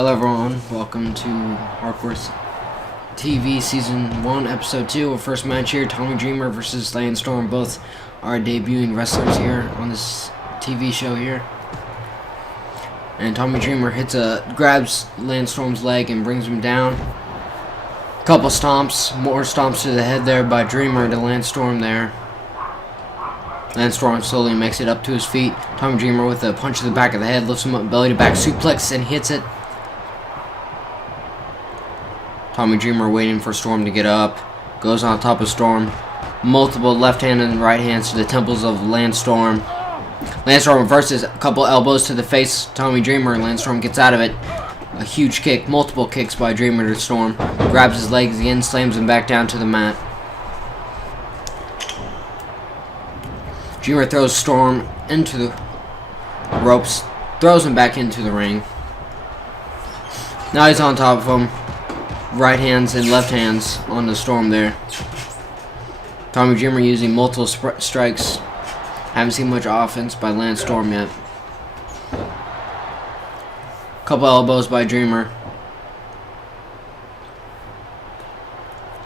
Hello everyone, welcome to Hardcore TV Season 1, Episode 2. Our first match here, Tommy Dreamer versus Landstorm. Both are debuting wrestlers here on this TV show here. And Tommy Dreamer grabs Landstorm's leg and brings him down. Couple stomps, more stomps to the head there by Dreamer to Landstorm there. Landstorm slowly makes it up to his feet. Tommy Dreamer with a punch to the back of the head, lifts him up belly to back suplex and hits it. Tommy Dreamer waiting for Storm to get up. Goes on top of Storm. Multiple left hand and right hands to the temples of Landstorm. Landstorm reverses a couple elbows to the face. Tommy Dreamer. Landstorm gets out of it. A huge kick. Multiple kicks by Dreamer to Storm. Grabs his legs again. Slams him back down to the mat. Dreamer throws Storm into the ropes. Throws him back into the ring. Now he's on top of him. Right hands and left hands on the Storm there. Tommy Dreamer using multiple strikes. Haven't seen much offense by Landstorm yet. Couple elbows by Dreamer.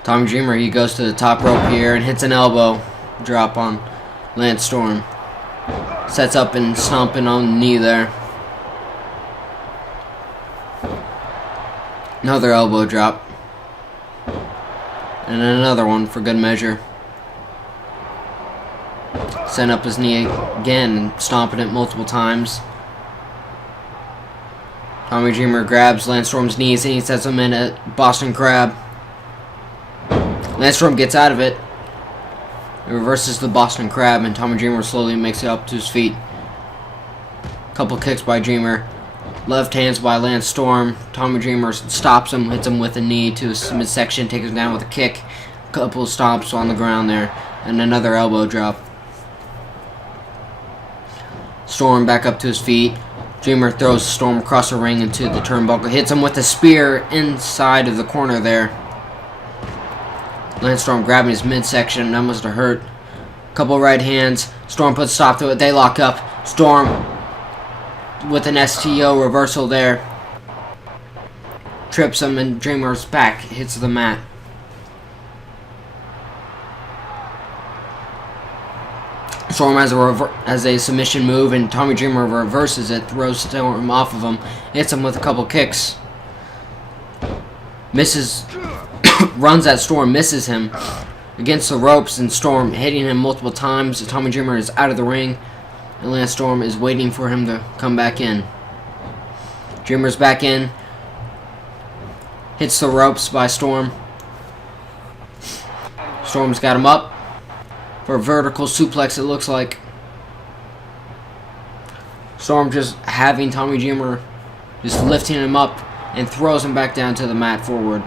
Tommy Dreamer, he goes to the top rope here and hits an elbow drop on Landstorm. Sets up and stomping on the knee there. Another elbow drop. And another one for good measure. Setting up his knee again and stomping it multiple times. Tommy Dreamer grabs Landstorm's knees and he sets him in a Boston Crab. Landstorm gets out of it. It reverses the Boston Crab and Tommy Dreamer slowly makes it up to his feet. Couple kicks by Dreamer. Left hands by Landstorm. Tommy Dreamer stops him, hits him with a knee to his midsection, takes him down with a kick. Couple stomps on the ground there, and another elbow drop. Storm back up to his feet. Dreamer throws Storm across the ring into the turnbuckle, hits him with a spear inside of the corner there. Landstorm grabbing his midsection, that must have hurt. Couple right hands. Storm puts a stop to it. They lock up. Storm with an STO reversal there. Trips him and Dreamer's back hits the mat. Storm has a submission move and Tommy Dreamer reverses it, throws Storm off of him, hits him with a couple kicks. Misses, runs at Storm, misses him against the ropes and Storm hitting him multiple times. Tommy Dreamer is out of the ring. And Landstorm is waiting for him to come back in. Dreamer's back in. Hits the ropes by Storm. Storm's got him up for a vertical suplex, it looks like. Storm just having Tommy Dreamer just lifting him up and throws him back down to the mat forward.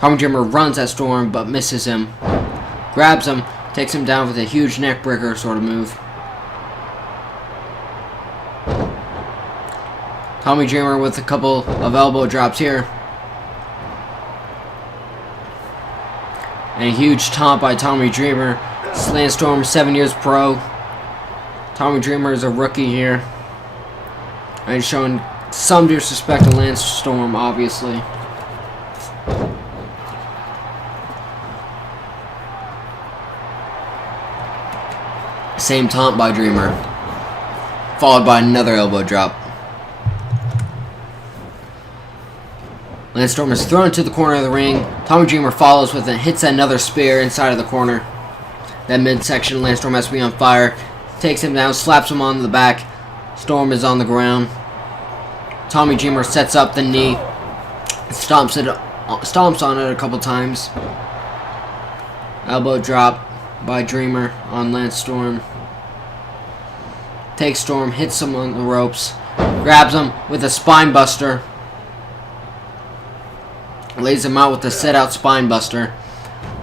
Tommy Dreamer runs at Storm but misses him. Grabs him, takes him down with a huge neck breaker sort of move. Tommy Dreamer with a couple of elbow drops here. And a huge taunt by Tommy Dreamer. Landstorm, 7 years pro. Tommy Dreamer is a rookie here. And he's showing some disrespect to Landstorm, obviously. Same taunt by Dreamer, followed by another elbow drop. Landstorm is thrown to the corner of the ring. Tommy Dreamer follows with it, hits another spear inside of the corner. That midsection, Landstorm has to be on fire. Takes him down, slaps him on the back. Storm is on the ground. Tommy Dreamer sets up the knee, stomps on it a couple times. Elbow drop by Dreamer on Landstorm. Takes Storm, hits him on the ropes, grabs him with a spine buster, lays him out with a set out spine buster,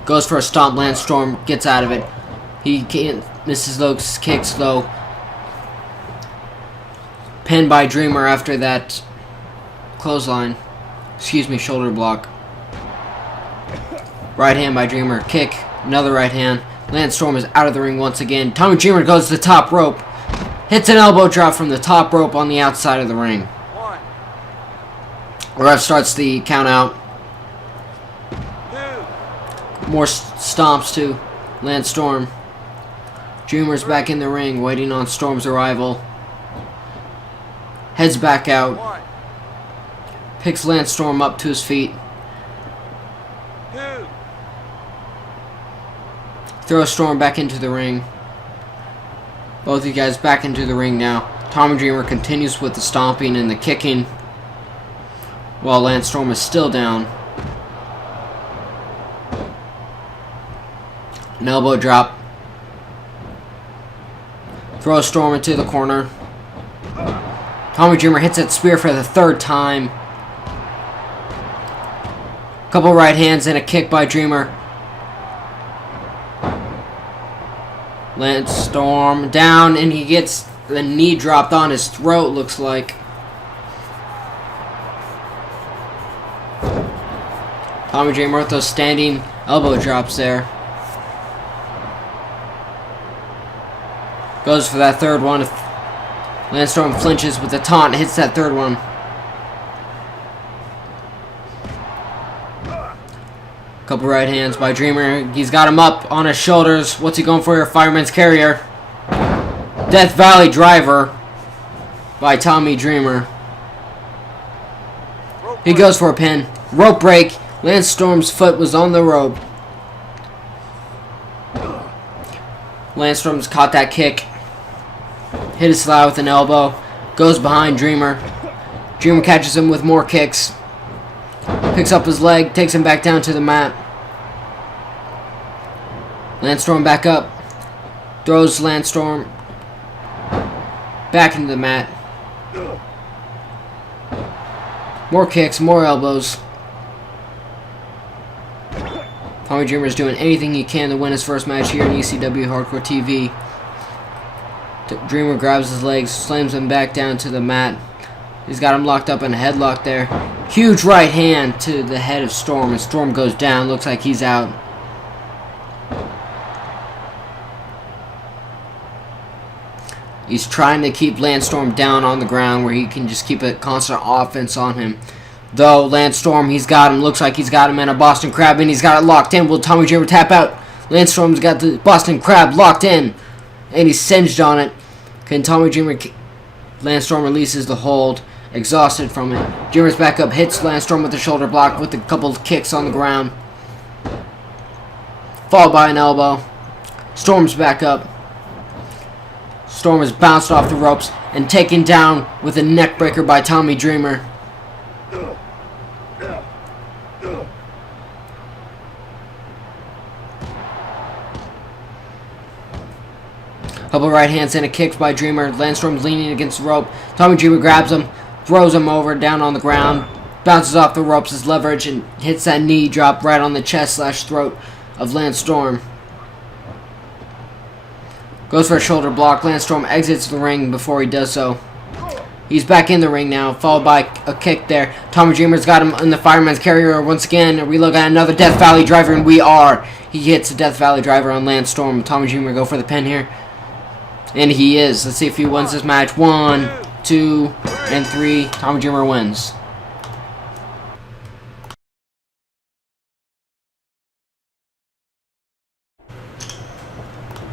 goes for a stomp. Landstorm gets out of it. He can't, misses those kicks though. Pinned by Dreamer after that clothesline, shoulder block. Right hand by Dreamer, kick, another right hand. Lance Storm is out of the ring once again. Tommy Dreamer goes to the top rope. Hits an elbow drop from the top rope on the outside of the ring. Ref starts the count out. More stomps to Lance Storm. Dreamer's back in the ring, waiting on Storm's arrival. Heads back out. Picks Lance Storm up to his feet. Throws Storm back into the ring. Both you guys back into the ring now. Tommy Dreamer continues with the stomping and the kicking, while Lance Storm is still down. An elbow drop. Throws Storm into the corner. Tommy Dreamer hits that spear for the third time. Couple right hands and a kick by Dreamer. Lance Storm down, and he gets the knee dropped on his throat, looks like. Tommy Dreamer with those standing elbow drops there. Goes for that third one. Lance Storm flinches with the taunt, hits that third one. Couple right hands by Dreamer. He's got him up on his shoulders. What's he going for here? Fireman's Carrier. Death Valley Driver by Tommy Dreamer. He goes for a pin. Rope break. Lance Storm's foot was on the rope. Lance Storm's caught that kick. Hit his slide with an elbow. Goes behind Dreamer. Dreamer catches him with more kicks. Picks up his leg. Takes him back down to the mat. Lance Storm back up. Throws Lance Storm back into the mat. More kicks. More elbows. Tommy Dreamer is doing anything he can to win his first match here in ECW Hardcore TV. Dreamer grabs his legs, slams him back down to the mat. He's got him locked up in a headlock there. Huge right hand to the head of Storm, and Storm goes down. Looks like he's out. He's trying to keep Lance Storm down on the ground where he can just keep a constant offense on him. Though Lance Storm, he's got him. Looks like he's got him in a Boston Crab, and he's got it locked in. Will Tommy Dreamer tap out? Lance Storm's got the Boston Crab locked in, and he's singed on it. Can Tommy Dreamer... Lance Storm releases the hold, exhausted from it. Dreamer's back up, hits Lance Storm with the shoulder block with a couple of kicks on the ground. Followed by an elbow. Storm's back up. Storm is bounced off the ropes and taken down with a neck breaker by Tommy Dreamer. Couple right hands and a kick by Dreamer. Lance Storm's leaning against the rope. Tommy Dreamer grabs him, throws him over, down on the ground, bounces off the ropes as leverage, and hits that knee drop right on the chest/throat of Lance Storm. Goes for a shoulder block. Lance Storm exits the ring before he does so. He's back in the ring now, followed by a kick there. Tommy Dreamer's got him in the Fireman's Carrier once again. We look at another Death Valley Driver, and we are. He hits a Death Valley Driver on Lance Storm. Tommy Dreamer go for the pin here. And he is. Let's see if he wins this match. 1, 2, and 3. Tommy Dreamer wins.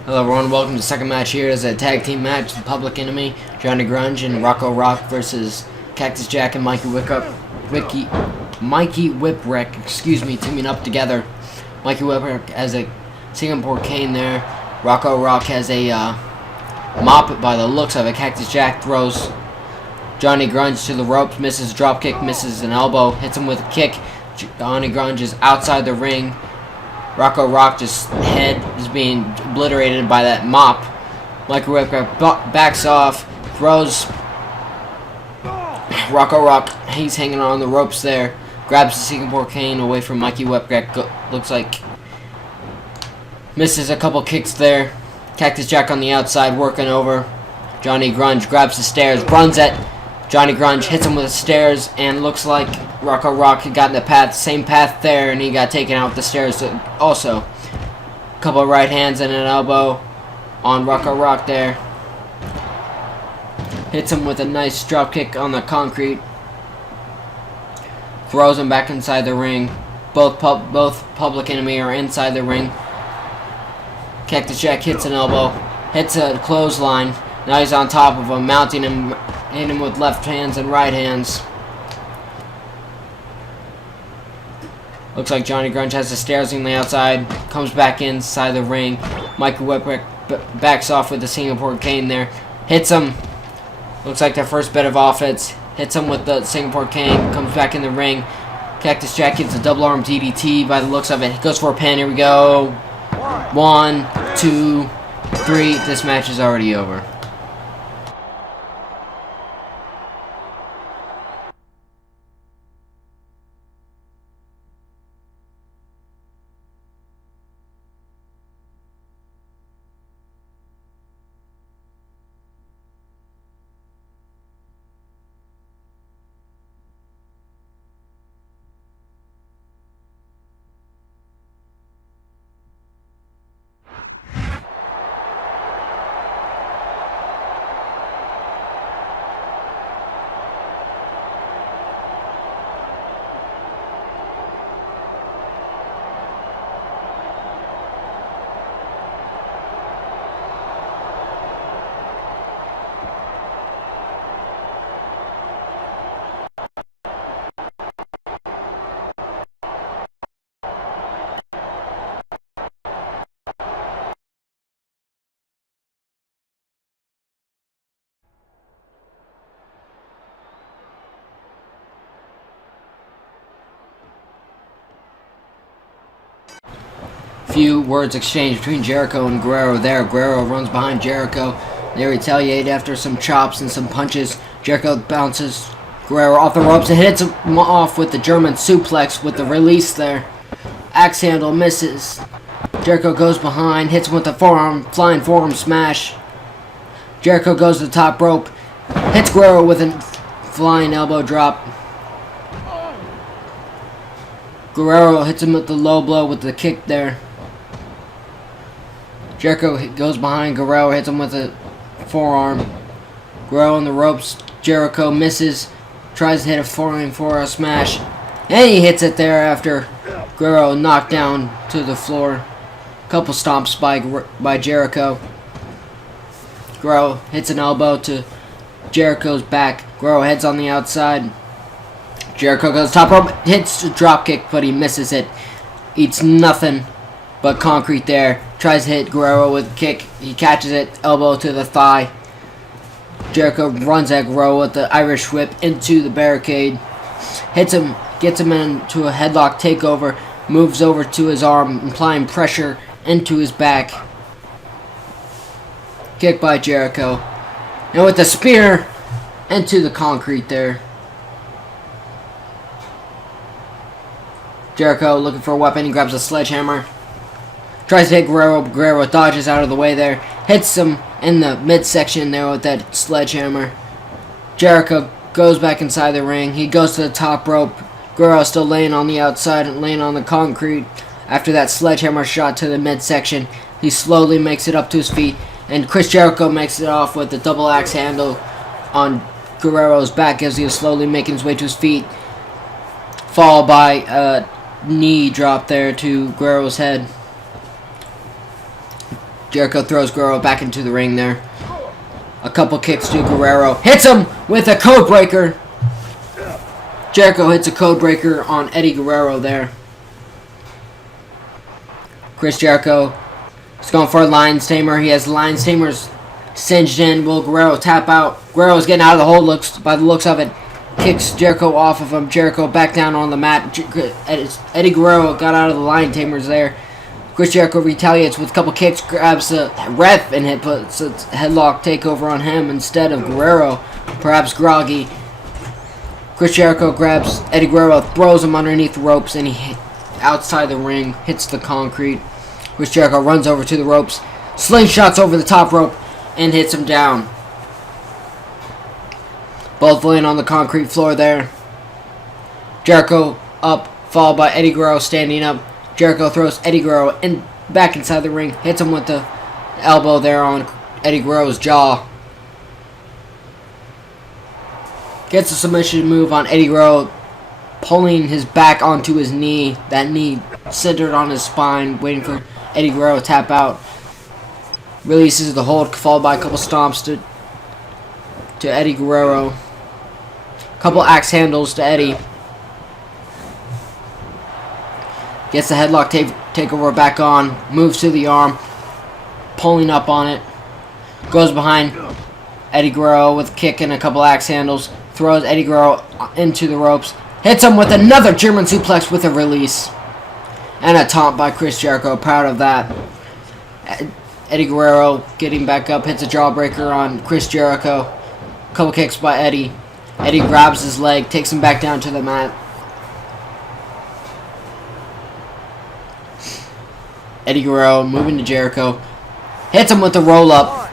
Hello everyone, welcome to the second match here as a tag team match. The Public Enemy, Johnny Grunge and Rocco Rock versus Cactus Jack and Mikey Whipwreck, teaming up together. Mikey Whipwreck has a Singapore cane there. Rocco Rock has a mop by the looks of it. Cactus Jack throws Johnny Grunge to the ropes, misses a drop kick, misses an elbow, hits him with a kick. Johnny Grunge is outside the ring. Rocco Rock just head is being obliterated by that mop. Mikey Whipwreck backs off, throws Rocco Rock. He's hanging on the ropes there. Grabs the Singapore cane away from Mikey Whipwreck. Looks like misses a couple kicks there. Cactus Jack on the outside working over. Johnny Grunge grabs the stairs, runs at Johnny Grunge, hits him with the stairs, and looks like Rocco Rock had gotten the path, same path there, and he got taken out with the stairs also. Couple of right hands and an elbow on Rock there. Hits him with a nice drop kick on the concrete. Throws him back inside the ring. Both Public Enemy are inside the ring. Cactus Jack hits an elbow. Hits a clothesline. Now he's on top of him, mounting him, hitting him with left hands and right hands. Looks like Johnny Grunge has the stairs on the outside. Comes back inside the ring. Mikey Whipwreck backs off with the Singapore cane there. Hits him. Looks like their first bit of offense. Hits him with the Singapore cane. Comes back in the ring. Cactus Jack gets a double arm DDT by the looks of it. He goes for a pin. Here we go. 1, 2, 3. This match is already over. Few words exchanged between Jericho and Guerrero there. Guerrero runs behind Jericho. They retaliate after some chops and some punches. Jericho bounces Guerrero off the ropes and hits him off with the German suplex with the release there. Axe handle misses. Jericho goes behind, hits him with the forearm, flying forearm smash. Jericho goes to the top rope, hits Guerrero with a flying elbow drop. Guerrero hits him with the low blow with the kick there. Jericho goes behind Guerrero, hits him with a forearm. Guerrero on the ropes. Jericho misses. Tries to hit a forearm for a smash. And he hits it there after Guerrero knocked down to the floor. Couple stomps by Jericho. Guerrero hits an elbow to Jericho's back. Guerrero heads on the outside. Jericho goes top rope, hits a drop kick, but he misses it. Eats nothing but concrete there. Tries to hit Guerrero with a kick. He catches it, elbow to the thigh. Jericho runs at Guerrero with the Irish whip into the barricade. Hits him, gets him into a headlock takeover. Moves over to his arm, applying pressure into his back. Kick by Jericho. And with the spear into the concrete there. Jericho looking for a weapon. He grabs a sledgehammer. Tries to hit Guerrero. Guerrero dodges out of the way there. Hits him in the midsection there with that sledgehammer. Jericho goes back inside the ring. He goes to the top rope. Guerrero still laying on the outside and laying on the concrete. After that sledgehammer shot to the midsection, he slowly makes it up to his feet. And Chris Jericho makes it off with the double axe handle on Guerrero's back as he is slowly making his way to his feet. Followed by a knee drop there to Guerrero's head. Jericho throws Guerrero back into the ring there. A couple kicks to Guerrero. Hits him with a code breaker. Jericho hits a code breaker on Eddie Guerrero there. Chris Jericho is going for a Lion's Tamer. He has Lion's Tamers singed in. Will Guerrero tap out? Guerrero's getting out of the hole by the looks of it. Kicks Jericho off of him. Jericho back down on the mat. Eddie Guerrero got out of the Lion Tamers there. Chris Jericho retaliates with a couple kicks, grabs the ref, and puts a headlock takeover on him instead of Guerrero. Perhaps groggy. Chris Jericho grabs Eddie Guerrero, throws him underneath the ropes, and he outside the ring, hits the concrete. Chris Jericho runs over to the ropes, slingshots over the top rope, and hits him down. Both laying on the concrete floor there. Jericho up, followed by Eddie Guerrero standing up. Jericho throws Eddie Guerrero into back inside the ring, hits him with the elbow there on Eddie Guerrero's jaw. Gets a submission move on Eddie Guerrero, pulling his back onto his knee. That knee centered on his spine, waiting for Eddie Guerrero to tap out. Releases the hold, followed by a couple stomps to Eddie Guerrero. Couple axe handles to Eddie. Gets the headlock takeover back on. Moves to the arm. Pulling up on it. Goes behind Eddie Guerrero with a kick and a couple axe handles. Throws Eddie Guerrero into the ropes. Hits him with another German suplex with a release. And a taunt by Chris Jericho. Proud of that. Eddie Guerrero getting back up. Hits a jawbreaker on Chris Jericho. Couple kicks by Eddie. Eddie grabs his leg. Takes him back down to the mat. Eddie Guerrero moving to Jericho. Hits him with the roll up.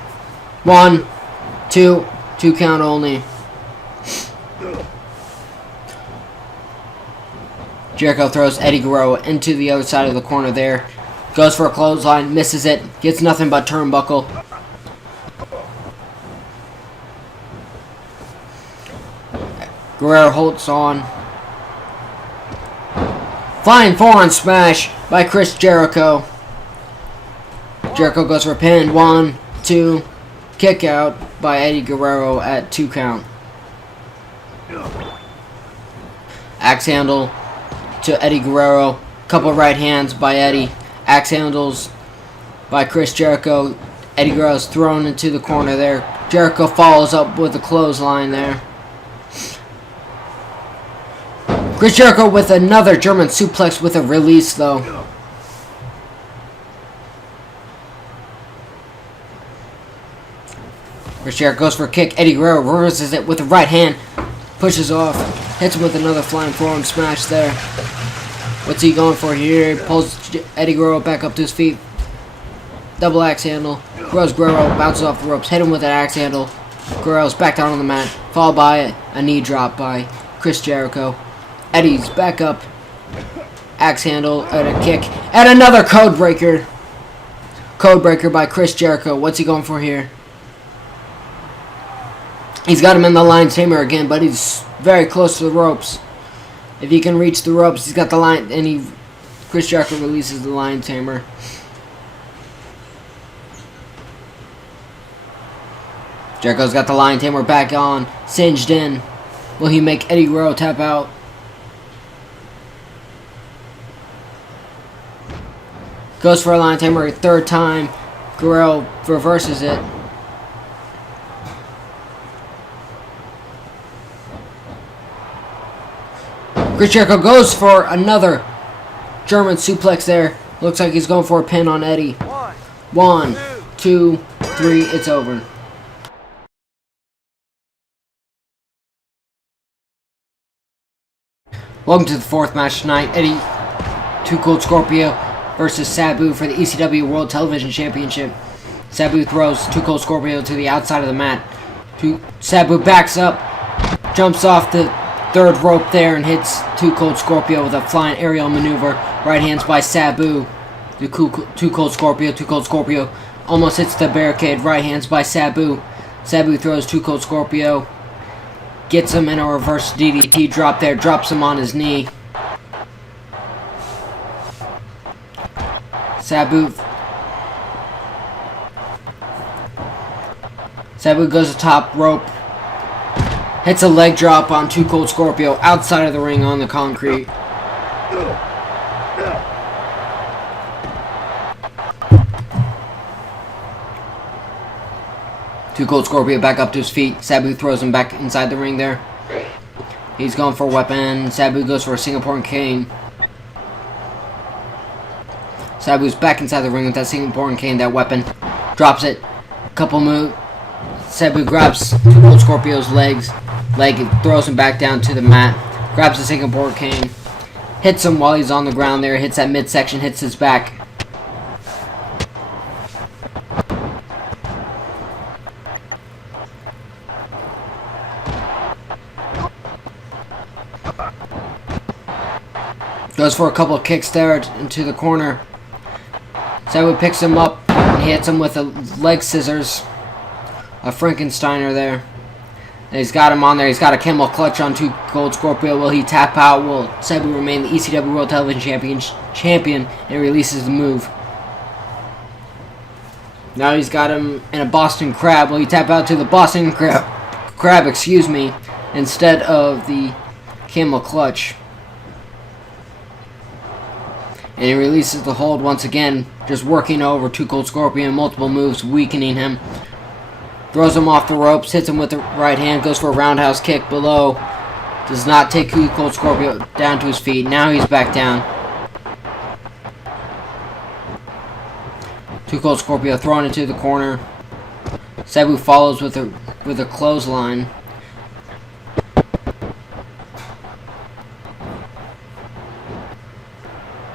1, 2, 2 count only. Jericho throws Eddie Guerrero into the other side of the corner there. Goes for a clothesline, misses it, gets nothing but turnbuckle. Guerrero holds on. Flying forearm smash by Chris Jericho. Jericho goes for a pin. 1, 2, kick out by Eddie Guerrero at 2 count. Axe handle to Eddie Guerrero. Couple right hands by Eddie. Axe handles by Chris Jericho. Eddie Guerrero's thrown into the corner there. Jericho follows up with a clothesline there. Chris Jericho with another German suplex with a release though. Chris Jericho goes for a kick. Eddie Guerrero reverses it with the right hand. Pushes off. Hits him with another flying forearm smash there. What's he going for here? Pulls Eddie Guerrero back up to his feet. Double axe handle. Guerrero bounces off the ropes. Hit him with an axe handle. Guerrero's back down on the mat. Followed by a knee drop by Chris Jericho. Eddie's back up. Axe handle and a kick. And another code breaker. Code breaker by Chris Jericho. What's he going for here? He's got him in the lion tamer again, but he's very close to the ropes. If he can reach the ropes, he's got the line, and Chris Jericho releases the lion tamer. Jericho's got the lion tamer back on, singed in. Will he make Eddie Guerrero tap out? Goes for a lion tamer a third time. Guerrero reverses it. Chris Jericho goes for another German suplex there. Looks like he's going for a pin on Eddie. 1, 2, 3, it's over. Welcome to the fourth match tonight. Eddie, Too Cold Scorpio versus Sabu for the ECW World Television Championship. Sabu throws Too Cold Scorpio to the outside of the mat. Sabu backs up, jumps off the third rope there and hits Too Cold Scorpio with a flying aerial maneuver. Right hands by Sabu. Too Cold Scorpio. Too Cold Scorpio almost hits the barricade. Right hands by Sabu. Sabu throws Too Cold Scorpio. Gets him in a reverse DDT drop there. Drops him on his knee. Sabu goes to top rope. Hits a leg drop on Too Cold Scorpio outside of the ring on the concrete. Too Cold Scorpio back up to his feet. Sabu throws him back inside the ring there. He's going for a weapon. Sabu goes for a Singapore cane. Sabu's back inside the ring with that Singapore cane, that weapon. Drops it. Couple move. Sabu grabs Too Cold Scorpio's leg and throws him back down to the mat. Grabs the Singapore cane. Hits him while he's on the ground there. Hits that midsection. Hits his back. Goes for a couple of kicks there into the corner. Sabu picks him up and hits him with a leg scissors. A Frankensteiner there. And he's got him on there. He's got a camel clutch on Too Cold Scorpio. Will he tap out? Will Sabu remain the ECW World Television Champion and releases the move? Now he's got him in a Boston Crab. Will he tap out to the Boston Crab, excuse me, instead of the camel clutch? And he releases the hold once again, just working over Too Cold Scorpio in multiple moves, weakening him. Throws him off the ropes, hits him with the right hand, goes for a roundhouse kick below. Does not take Too Cold Scorpio down to his feet. Now he's back down. Too Cold Scorpio thrown into the corner. Sabu follows with a clothesline.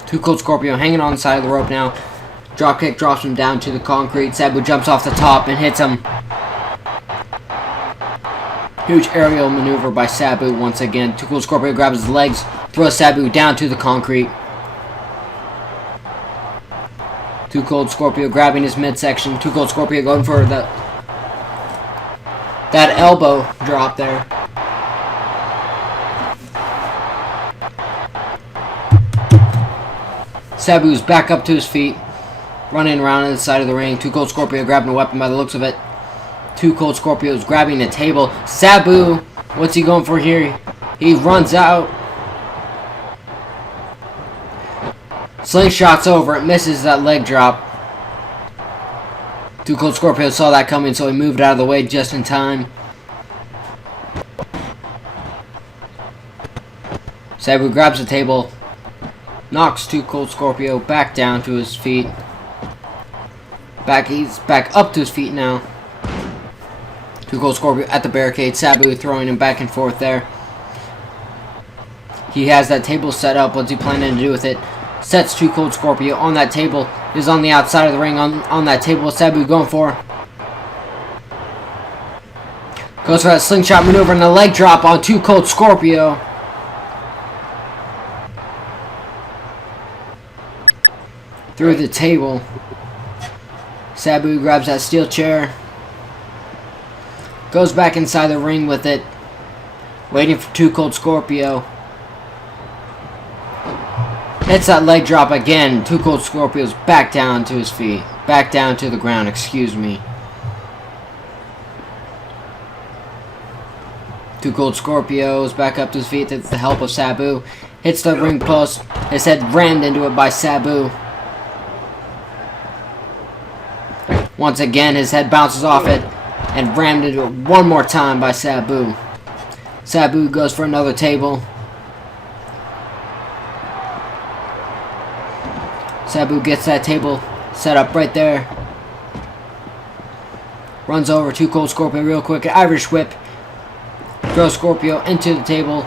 Too Cold Scorpio hanging on the side of the rope now. Dropkick drops him down to the concrete. Sabu jumps off the top and hits him. Huge aerial maneuver by Sabu once again. Too Cold Scorpio grabs his legs, throws Sabu down to the concrete. Too Cold Scorpio grabbing his midsection. Too Cold Scorpio going for that elbow drop there. Sabu's back up to his feet, running around on the side of the ring. Too Cold Scorpio grabbing a weapon by the looks of it. Too Cold Scorpio's grabbing a table. Sabu, what's he going for here? He runs out. Slingshot's over. It misses that leg drop. Too Cold Scorpio saw that coming, so he moved out of the way just in time. Sabu grabs the table, knocks Too Cold Scorpio back down to his feet. He's back up to his feet now. Too Cold Scorpio at the barricade. Sabu throwing him back and forth there. He has that table set up. What's he planning to do with it? Sets Too Cold Scorpio on that table. Is on the outside of the ring on that table. Sabu going for. Goes for that slingshot maneuver and a leg drop on Too Cold Scorpio. Through the table. Sabu grabs that steel chair. Goes back inside the ring with it. Waiting for Too Cold Scorpio. Hits that leg drop again. Too Cold Scorpio's back down to his feet. Back down to the ground, excuse me. Too Cold Scorpio's back up to his feet with the help of Sabu. Hits the ring post. His head rammed into it by Sabu. Once again, his head bounces off it and rammed into it one more time by Sabu. Sabu goes for another table. Sabu gets that table set up right there. Runs over Too Cold Scorpio real quick. An Irish whip. Throws Scorpio into the table.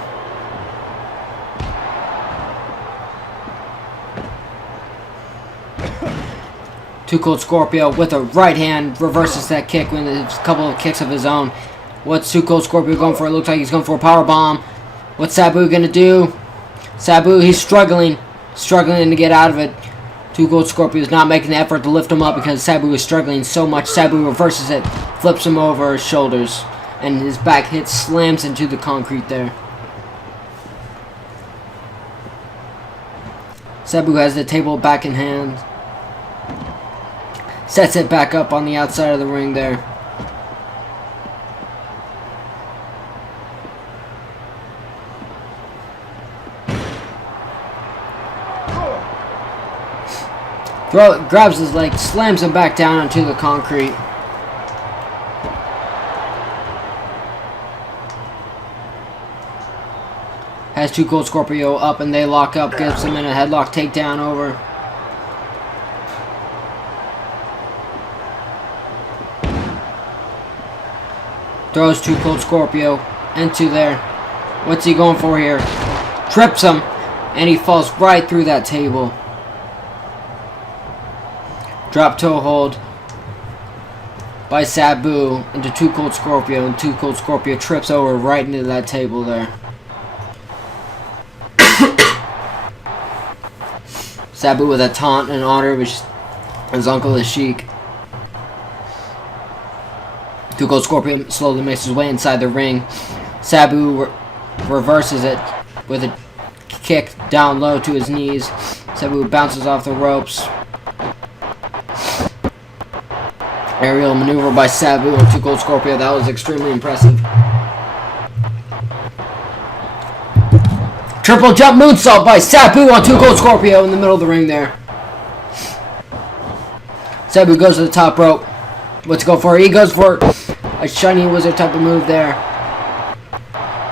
Too Cold Scorpio with a right hand reverses that kick with a couple of kicks of his own. What's Too Cold Scorpio going for? It looks like he's going for a power bomb. What's Sabu gonna do? Sabu, he's struggling to get out of it. Too Cold Scorpio is not making the effort to lift him up because Sabu is struggling so much. Sabu reverses it, flips him over his shoulders, and his back hit slams into the concrete there. Sabu has the table back in hand. Sets it back up on the outside of the ring there. Grabs his leg, slams him back down onto the concrete. Has Too Cold Scorpio up and they lock up, gives him in a headlock takedown over. Throws Too Cold Scorpio into there. What's he going for here? Trips him, and he falls right through that table. Drop toe hold by Sabu into Too Cold Scorpio, and Too Cold Scorpio trips over right into that table there. Sabu with a taunt and honor, which His uncle is Sheik. Two Cold Scorpio slowly makes his way inside the ring. Sabu reverses it with a kick down low to his knees. Sabu bounces off the ropes. Aerial maneuver by Sabu on Two Cold Scorpio. That was extremely impressive. Triple jump moonsault by Sabu on Two Cold Scorpio in the middle of the ring there. Sabu goes to the top rope. What's he go for? He goes for a shiny wizard type of move there.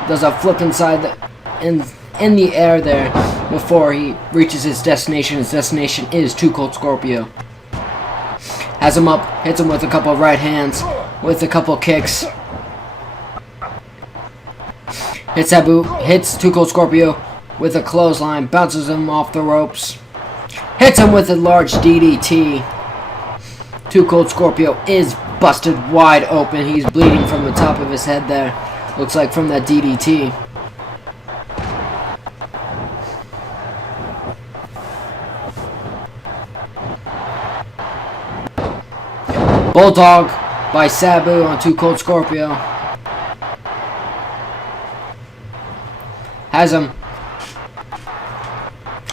Does a flip inside in the air there before he reaches his destination. His destination is Two Cold Scorpio. Has him up, hits him with a couple of right hands, with a couple of kicks. Hits Sabu, hits Two Cold Scorpio with a clothesline, bounces him off the ropes. Hits him with a large DDT. Two Cold Scorpio is busted wide open. He's bleeding from the top of his head there. Looks like from that DDT. Bulldog by Sabu on Two Cold Scorpio. Has him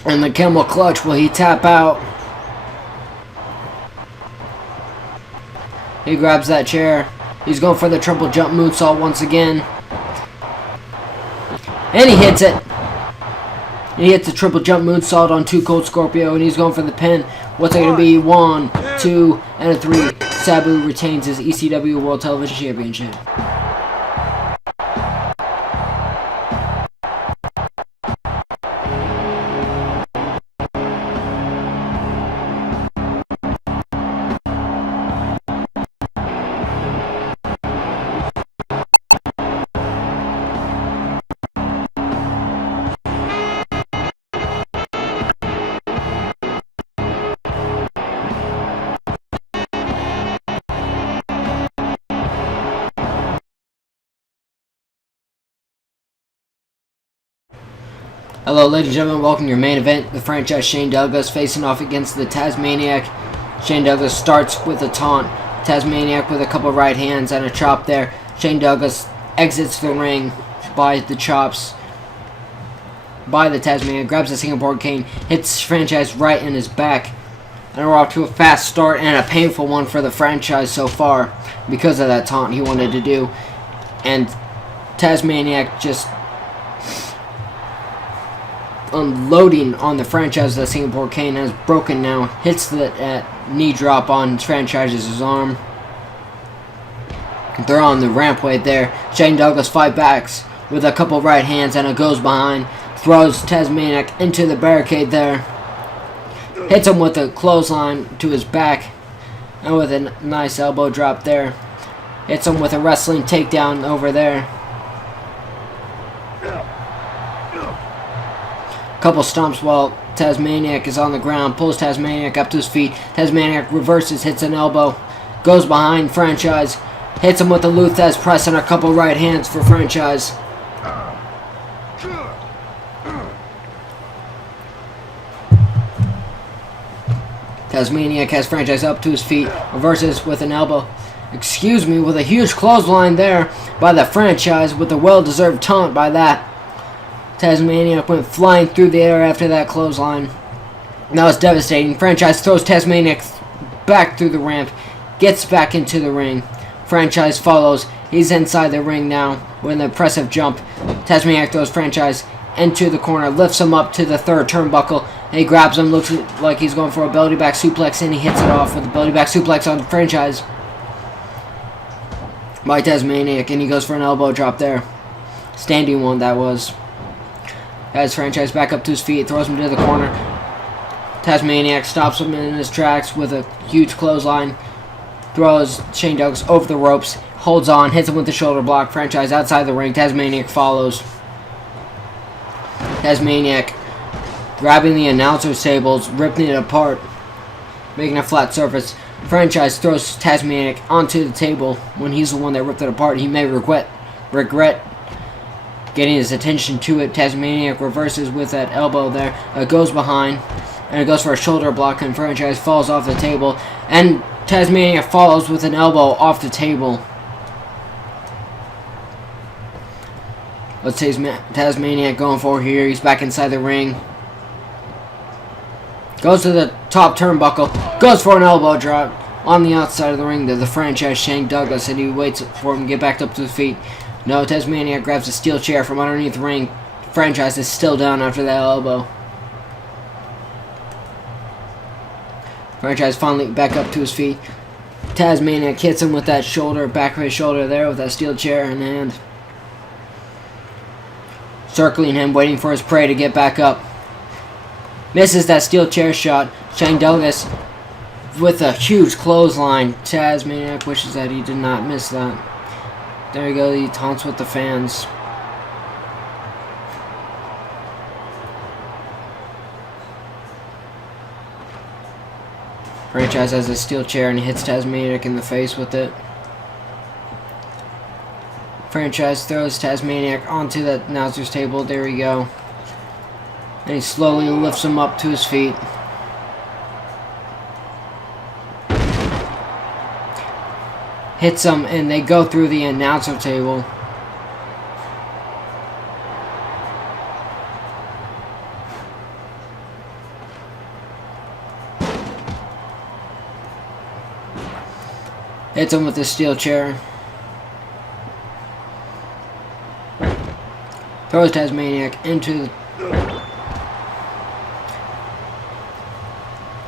in the camel clutch. Will he tap out? He grabs that chair. He's going for the triple jump moonsault once again. And he hits it. He hits the triple jump moonsault on Two Cold Scorpio, and he's going for the pin. What's it going to be? 1, 2, and a 3. Sabu retains his ECW World Television Championship. Hello ladies and gentlemen, welcome to your main event. The franchise Shane Douglas facing off against the Tazmaniac. Shane Douglas starts with a taunt. Tazmaniac with a couple right hands and a chop there. Shane Douglas exits the ring by the chops by the Tazmaniac, grabs the Singapore cane, hits franchise right in his back. And we're off to a fast start and a painful one for the franchise so far because of that taunt he wanted to do. And Tazmaniac just unloading on the franchise. The Singapore cane has broken now. Hits the knee drop on franchise's arm. They're on the rampway there. Shane Douglas fight backs with a couple right hands and it goes behind. Throws Tazmaniac into the barricade there. Hits him with a clothesline to his back and with a nice elbow drop there. Hits him with a wrestling takedown over there. Couple stomps while Tazmaniac is on the ground. Pulls Tazmaniac up to his feet. Tazmaniac reverses, hits an elbow. Goes behind franchise. Hits him with a Luthez press and a couple right hands for franchise. Tazmaniac has franchise up to his feet. Reverses with an elbow. Excuse me, with a huge clothesline there by the franchise with a well-deserved taunt by that. Tazmaniac went flying through the air after that clothesline. That was devastating. Franchise throws Tazmaniac back through the ramp. Gets back into the ring. Franchise follows. He's inside the ring now with an impressive jump. Tazmaniac throws franchise into the corner. Lifts him up to the third turnbuckle. And he grabs him. Looks like he's going for a belly back suplex. And he hits it off with a belly back suplex on franchise by Tazmaniac. And he goes for an elbow drop there. Standing one that was. Has franchise back up to his feet, throws him to the corner. Tazmaniac stops him in his tracks with a huge clothesline. Throws Shane Douglas over the ropes, holds on, hits him with the shoulder block. Franchise outside the ring. Tazmaniac follows. Tazmaniac grabbing the announcer's tables, ripping it apart, making a flat surface. Franchise throws Tazmaniac onto the table when he's the one that ripped it apart. He may regret getting his attention to it. Tazmaniac reverses with that elbow there. Goes behind. And it goes for a shoulder block, and Franchise falls off the table. And Tazmaniac follows with an elbow off the table. What's Tazmaniac going for here? He's back inside the ring. Goes to the top turnbuckle. Goes for an elbow drop on the outside of the ring. The Franchise Shane Douglas, and he waits for him to get back up to his feet. No, Tazmaniac grabs a steel chair from underneath the ring. Franchise is still down after that elbow. Franchise finally back up to his feet. Tazmaniac hits him with that shoulder, back of his shoulder there with that steel chair in hand. Circling him, waiting for his prey to get back up. Misses that steel chair shot. Shane Douglas with a huge clothesline. Tazmaniac wishes that he did not miss that. There you go, he taunts with the fans. Franchise has a steel chair and he hits Tazmaniac in the face with it. Franchise throws Tazmaniac onto the announcer's table. There we go. And he slowly lifts him up to his feet. Hits him, and they go through the announcer table. Hits him with the steel chair. Throws Tazmaniac into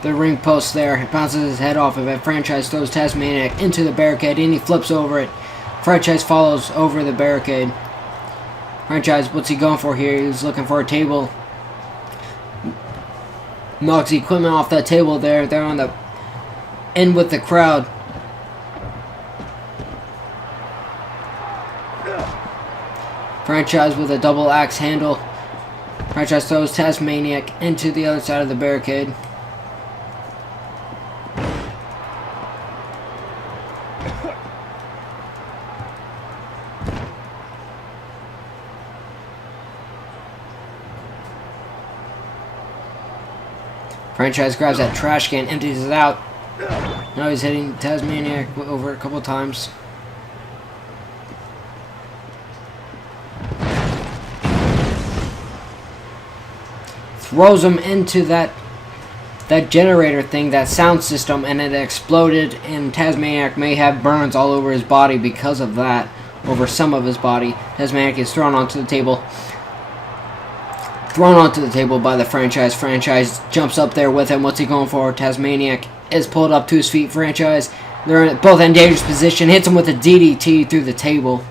the ring post there. Bounces his head off of it. Franchise throws Tazmaniac into the barricade and he flips over it. Franchise follows over the barricade. Franchise, what's he going for here? He's looking for a table. Knocks the equipment off that table there. They're on the end with the crowd. Franchise with a double axe handle. Franchise throws Tazmaniac into the other side of the barricade. Franchise grabs that trash can, empties it out. Now he's hitting Tazmaniac over a couple times. Throws him into that generator thing, that sound system, and it exploded, and Tazmaniac may have burns all over his body because of that, over some of his body. Tazmaniac is thrown onto the table. Thrown onto the table by the Franchise. Franchise jumps up there with him. What's he going for? Tazmaniac is pulled up to his feet. Franchise, they're both in dangerous position. Hits him with a DDT through the table.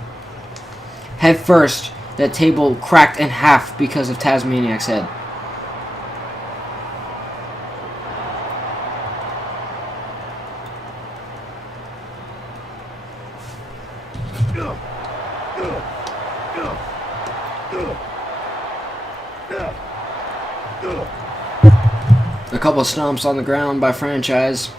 Head first, that table cracked in half because of Tazmaniac's head. A couple stomps on the ground by Franchise.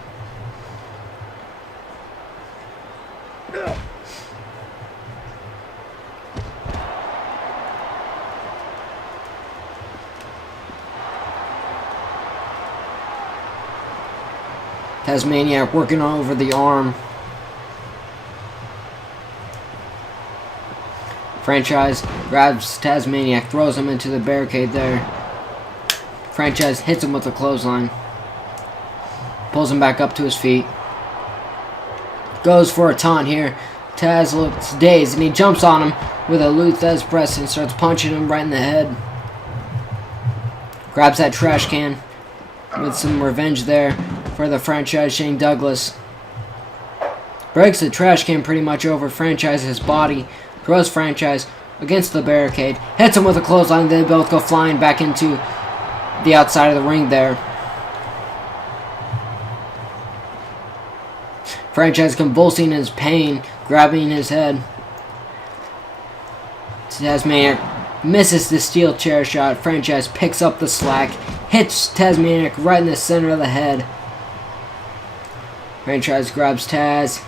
Tazmaniac working over the arm. Franchise grabs Tazmaniac, throws him into the barricade there. Franchise hits him with a clothesline. Pulls him back up to his feet. Goes for a taunt here. Taz looks dazed and he jumps on him with a Luthez press and starts punching him right in the head. Grabs that trash can with some revenge there for the Franchise Shane Douglas. Breaks the trash can pretty much over Franchise's body. Throws Franchise against the barricade. Hits him with a clothesline. They both go flying back into the outside of the ring there. Franchise convulsing in his pain, grabbing his head. Tazmaniac misses the steel chair shot. Franchise picks up the slack, hits Tazmaniac right in the center of the head. Franchise grabs Taz,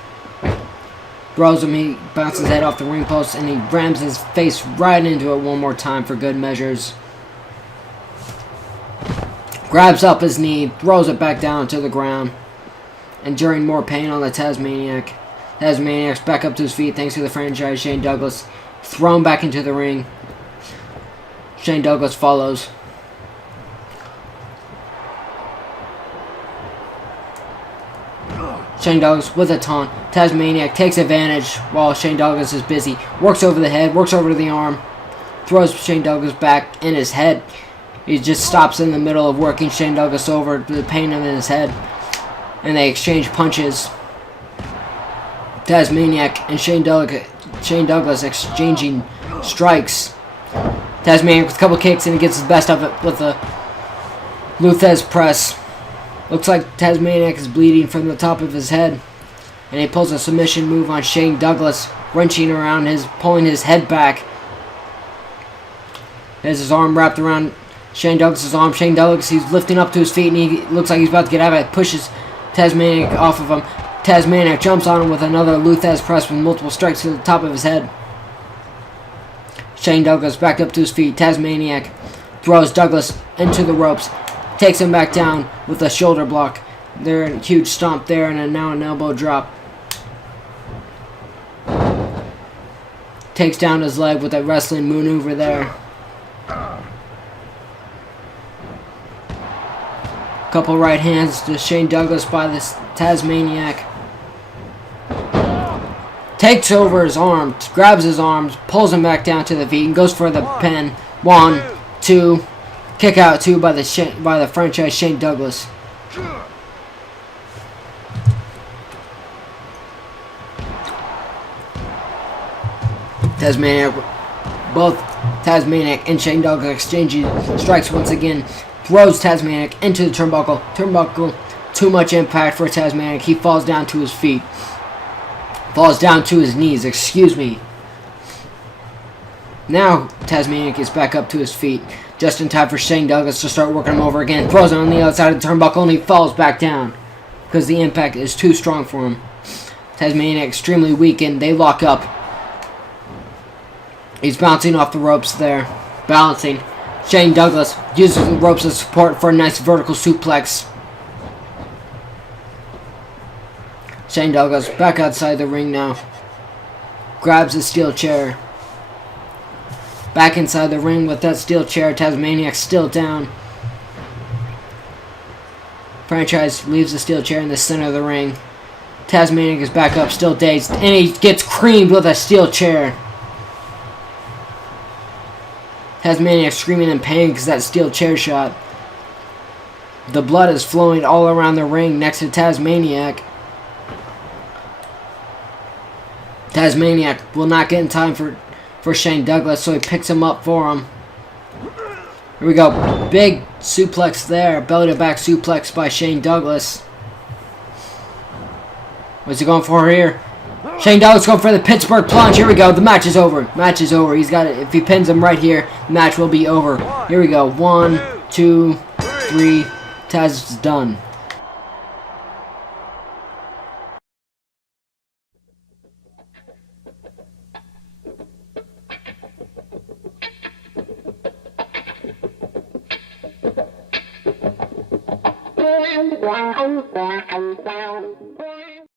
throws him, he bounces his head off the ring post, and he rams his face right into it one more time for good measures. grabs up his knee, throws it back down to the ground, enduring more pain on the Tazmaniac. Tazmaniac's back up to his feet thanks to the franchise. Shane Douglas thrown back into the ring. Shane Douglas follows. Shane Douglas with a taunt. Tazmaniac takes advantage while Shane Douglas is busy. Works over the head, works over to the arm. Throws Shane Douglas back in his head. He just stops in the middle of working Shane Douglas over with the pain in his head. And they exchange punches. Tazmaniac and Shane Douglas exchanging strikes. Tazmaniac with a couple kicks and he gets the best of it with the Luthez press. Looks like Tazmaniac is bleeding from the top of his head. And he pulls a submission move on Shane Douglas, wrenching around pulling his head back. Has his arm wrapped around Shane Douglas' arm. Shane Douglas, he's lifting up to his feet and he looks like he's about to get out of it. Pushes Tazmaniac off of him. Tazmaniac jumps on him with another Luthez press with multiple strikes to the top of his head. Shane Douglas back up to his feet. Tazmaniac throws Douglas into the ropes. Takes him back down with a shoulder block. There, a huge stomp there and now an elbow drop. Takes down his leg with a wrestling maneuver there. Couple right hands to Shane Douglas by this Tazmaniac. Takes over his arm, grabs his arms, pulls him back down to the feet, and goes for the pin. 1, 2, kick out 2 by the franchise Shane Douglas. Both Tazmaniac and Shane Douglas exchanging strikes once again. Throws Tazmaniac into the turnbuckle. Turnbuckle, too much impact for Tazmaniac. He falls down to his feet. Falls down to his knees, excuse me. Now Tazmaniac is back up to his feet. Just in time for Shane Douglas to start working him over again. Throws him on the outside of the turnbuckle and he falls back down. Because the impact is too strong for him. Tazmaniac extremely weakened. They lock up. He's bouncing off the ropes there. Balancing. Shane Douglas uses the ropes as support for a nice vertical suplex. Shane Douglas back outside the ring now. Grabs a steel chair. Back inside the ring with that steel chair. Tazmaniac still down. Franchise leaves the steel chair in the center of the ring. Tazmaniac is back up, still dazed. And he gets creamed with a steel chair. Tazmaniac screaming in pain because that steel chair shot. The blood is flowing all around the ring next to Tazmaniac. Tazmaniac will not get in time for Shane Douglas, so he picks him up for him. Here we go. Big suplex there. Belly to back suplex by Shane Douglas. What's he going for here? Shane Douglas going for the Pittsburgh plunge. Here we go. The match is over. Match is over. He's got it. If he pins him right here, the match will be over. Here we go. 1, 2, 3. Taz is done. Wow.